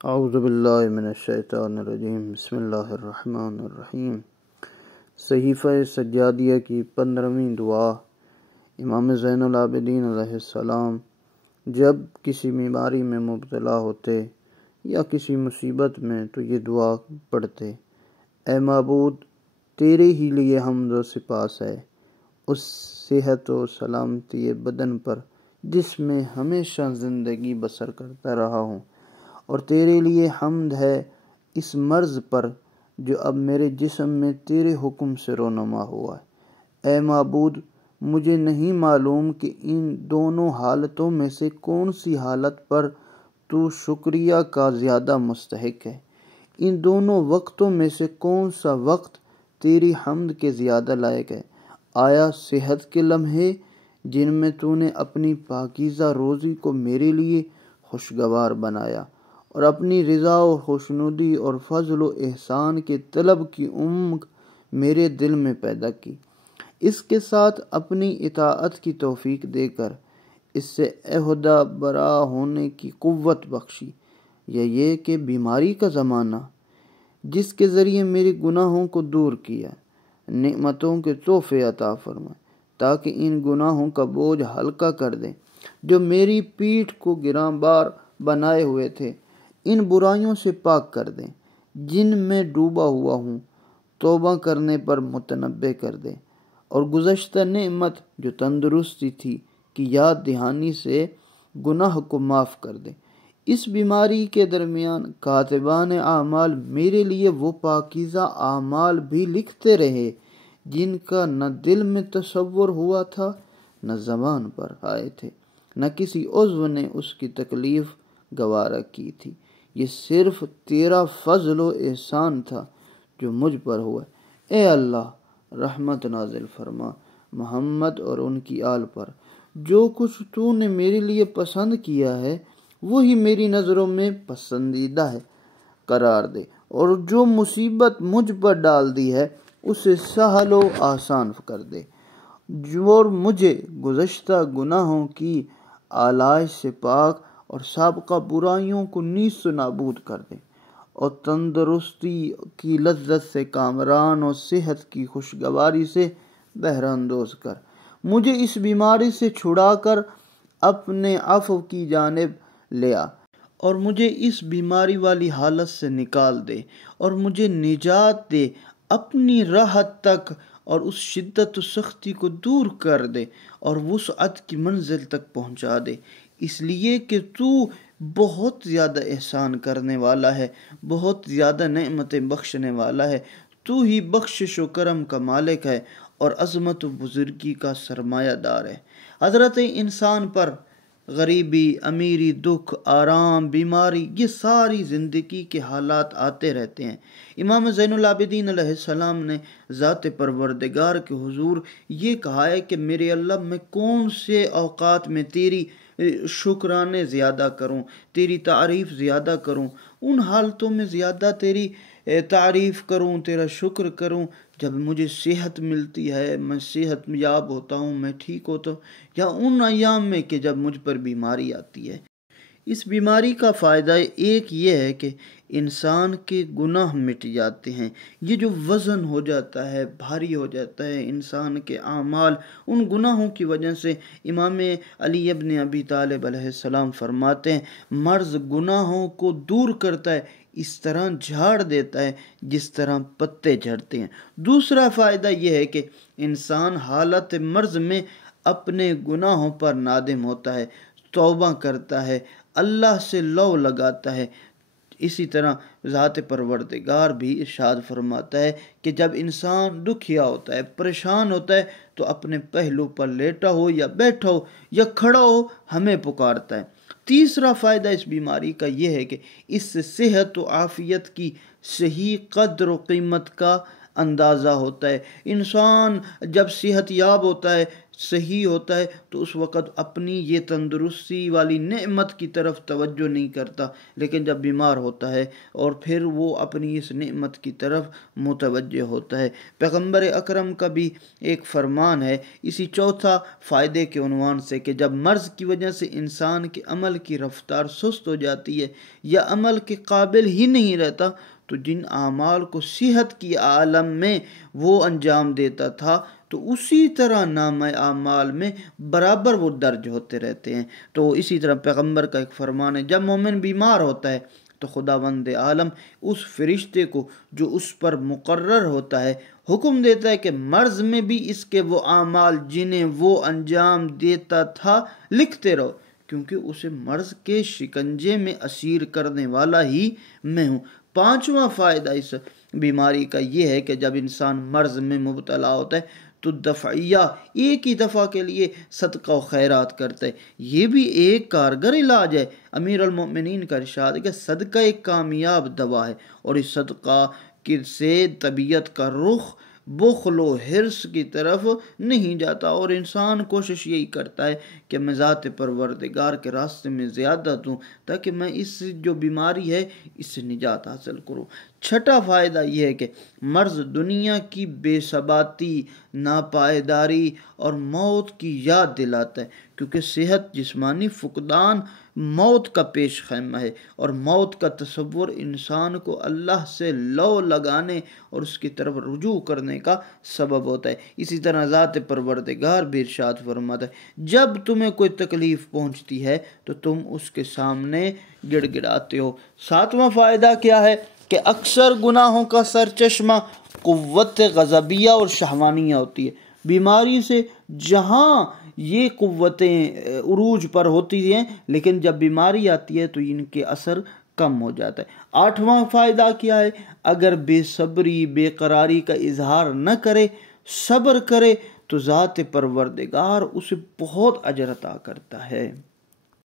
اعوذ باللہ من الشیطان الرجیم، بسم اللہ الرحمن الرحیم۔ صحیفہ سجادیہ کی 15ویں دعا۔ امام زین العابدین علیہ السلام جب کسی بیماری میں مبتلا ہوتے یا کسی مصیبت میں تو یہ دعا پڑھتے: اے معبود، تیرے ہی لیے حمد و سپاس ہے اس صحت و سلامتی بدن پر جس میں ہمیشہ زندگی بسر کرتا رہا ہوں، اور تیرے لیے حمد ہے اس مرض پر جو اب میرے جسم میں تیرے حکم سے رونما ہوا ہے۔ اے معبود، مجھے نہیں معلوم کہ ان دونوں حالتوں میں سے کون سی حالت پر تو شکریہ کا زیادہ مستحق ہے۔ ان دونوں وقتوں میں سے کون سا وقت تیری حمد کے زیادہ لائق ہے؟ آیا صحت کے لمحے جن میں تو نے اپنی پاکیزہ روزی کو میرے لیے خوشگوار بنایا اور اپنی رضا و خوشنودی اور فضل و احسان کے طلب کی امنگ میرے دل میں پیدا کی، اس کے ساتھ اپنی اطاعت کی توفیق دے کر اس سے عہدہ برا ہونے کی قوت بخشی، یا یہ کہ بیماری کا زمانہ جس کے ذریعے میرے گناہوں کو دور کیا، نعمتوں کے تحفے عطا فرمائے تاکہ ان گناہوں کا بوجھ ہلکا کر دیں جو میری پیٹھ کو گراں بار بنائے ہوئے تھے، ان برائیوں سے پاک کر دیں جن میں ڈوبا ہوا ہوں، توبہ کرنے پر متنبع کر دیں، اور گزشتہ نعمت جو تندرستی تھی کی یاد دہانی سے گناہ کو معاف کر دیں۔ اس بیماری کے درمیان کاتبان اعمال میرے لیے وہ پاکیزہ اعمال بھی لکھتے رہے جن کا نہ دل میں تصور ہوا تھا، نہ زبان پر آئے تھے، نہ کسی عضو نے اس کی تکلیف گوارا کی تھی۔ یہ صرف تیرا فضل و احسان تھا جو مجھ پر ہوا۔ اے اللہ، رحمت نازل فرما محمد اور ان کی آل پر۔ جو کچھ تو نے میرے لیے پسند کیا ہے وہی میری نظروں میں پسندیدہ ہے قرار دے، اور جو مصیبت مجھ پر ڈال دی ہے اسے سہل و آسان کر دے، اور مجھے گزشتہ گناہوں کی آلائش سے پاک اور سابقہ برائیوں کو نیست و نابود کر دے، اور تندرستی کی لذت سے کامران اور صحت کی خوشگواری سے بہرہ اندوز کر۔ مجھے اس بیماری سے چھڑا کر اپنے عفو کی جانب لے آ، اور مجھے اس بیماری والی حالت سے نکال دے، اور مجھے نجات دے اپنی راحت تک، اور اس شدت و سختی کو دور کر دے اور وسعت کی منزل تک پہنچا دے، اس لیے کہ تو بہت زیادہ احسان کرنے والا ہے، بہت زیادہ نعمتیں بخشنے والا ہے۔ تو ہی بخشش و کرم کا مالک ہے اور عظمت و بزرگی کا سرمایہ دار ہے۔ حضرت انسان پر غریبی، امیری، دکھ، آرام، بیماری، یہ ساری زندگی کے حالات آتے رہتے ہیں۔ امام زین العابدین علیہ السلام نے ذات پروردگار کے حضور یہ کہا ہے کہ میرے اللہ، میں کون سے اوقات میں تیری شکرانے زیادہ کروں، تیری تعریف زیادہ کروں، ان حالتوں میں زیادہ تیری تعریف کروں، تیرا شکر کروں جب مجھے صحت ملتی ہے، میں صحت یاب ہوتا ہوں، میں ٹھیک ہوتا ہوں، یا ان ایام میں کہ جب مجھ پر بیماری آتی ہے۔ اس بیماری کا فائدہ ایک یہ ہے کہ انسان کے گناہ مٹ جاتے ہیں۔ یہ جو وزن ہو جاتا ہے، بھاری ہو جاتا ہے انسان کے اعمال، ان گناہوں کی وجہ سے امام علی ابن ابی طالب علیہ السلام فرماتے ہیں، مرض گناہوں کو دور کرتا ہے، اس طرح جھاڑ دیتا ہے جس طرح پتے جھڑتے ہیں۔ دوسرا فائدہ یہ ہے کہ انسان حالت مرض میں اپنے گناہوں پر نادم ہوتا ہے، توبہ کرتا ہے، اللہ سے لو لگاتا ہے۔ اسی طرح ذات پروردگار بھی ارشاد فرماتا ہے کہ جب انسان دکھیا ہوتا ہے، پریشان ہوتا ہے، تو اپنے پہلو پر لیٹا ہو یا بیٹھا ہو یا کھڑا ہو ہمیں پکارتا ہے۔ تیسرا فائدہ اس بیماری کا یہ ہے کہ اس سے صحت و عافیت کی صحیح قدر و قیمت کا اندازہ ہوتا ہے۔ انسان جب صحت یاب ہوتا ہے، صحیح ہوتا ہے، تو اس وقت اپنی یہ تندرستی والی نعمت کی طرف توجہ نہیں کرتا، لیکن جب بیمار ہوتا ہے اور پھر وہ اپنی اس نعمت کی طرف متوجہ ہوتا ہے۔ پیغمبر اکرم کا بھی ایک فرمان ہے اسی چوتھا فائدے کے عنوان سے کہ جب مرض کی وجہ سے انسان کے عمل کی رفتار سست ہو جاتی ہے یا عمل کے قابل ہی نہیں رہتا، تو جن اعمال کو صحت کی عالم میں وہ انجام دیتا تھا تو اسی طرح نامہ اعمال میں برابر وہ درج ہوتے رہتے ہیں۔ تو اسی طرح پیغمبر کا ایک فرمان ہے جب مومن بیمار ہوتا ہے تو خداوند عالم اس فرشتے کو جو اس پر مقرر ہوتا ہے حکم دیتا ہے کہ مرض میں بھی اس کے وہ اعمال جنہیں وہ انجام دیتا تھا لکھتے رہو، کیونکہ اسے مرض کے شکنجے میں اسیر کرنے والا ہی میں ہوں۔ پانچواں فائدہ اس بیماری کا یہ ہے کہ جب انسان مرض میں مبتلا ہوتا ہے تو دفعیہ ایک ہی دفعہ کے لیے صدقہ و خیرات کرتا ہے۔ یہ بھی ایک کارگر علاج ہے۔ امیر المؤمنین کا ارشاد ہے کہ صدقہ ایک کامیاب دوا ہے، اور اس صدقہ سے طبیعت کا رخ بخل و حرص کی طرف نہیں جاتا، اور انسان کوشش یہی کرتا ہے کہ میں ذات پروردگار کے راستے میں زیادہ دوں تاکہ میں اس جو بیماری ہے اس سے نجات حاصل کروں۔ چھٹا فائدہ یہ ہے کہ مرض دنیا کی بے ثباتی، ناپائیداری اور موت کی یاد دلاتا ہے، کیونکہ صحت جسمانی فقدان موت کا پیش خیمہ ہے، اور موت کا تصور انسان کو اللہ سے لو لگانے اور اس کی طرف رجوع کرنے کا سبب ہوتا ہے۔ اسی طرح ذات پروردگار بھی ارشاد فرماتا ہے جب تمہیں کوئی تکلیف پہنچتی ہے تو تم اس کے سامنے گڑ گڑاتے ہو۔ ساتواں فائدہ کیا ہے کہ اکثر گناہوں کا سرچشمہ قوت غضبیہ اور شہوانیہ ہوتی ہے۔ بیماری سے جہاں یہ قوتیں عروج پر ہوتی ہیں، لیکن جب بیماری آتی ہے تو ان کے اثر کم ہو جاتا ہے۔ آٹھواں فائدہ کیا ہے؟ اگر بے صبری، بے قراری کا اظہار نہ کرے، صبر کرے، تو ذات پروردگار اسے بہت اجر عطا کرتا ہے۔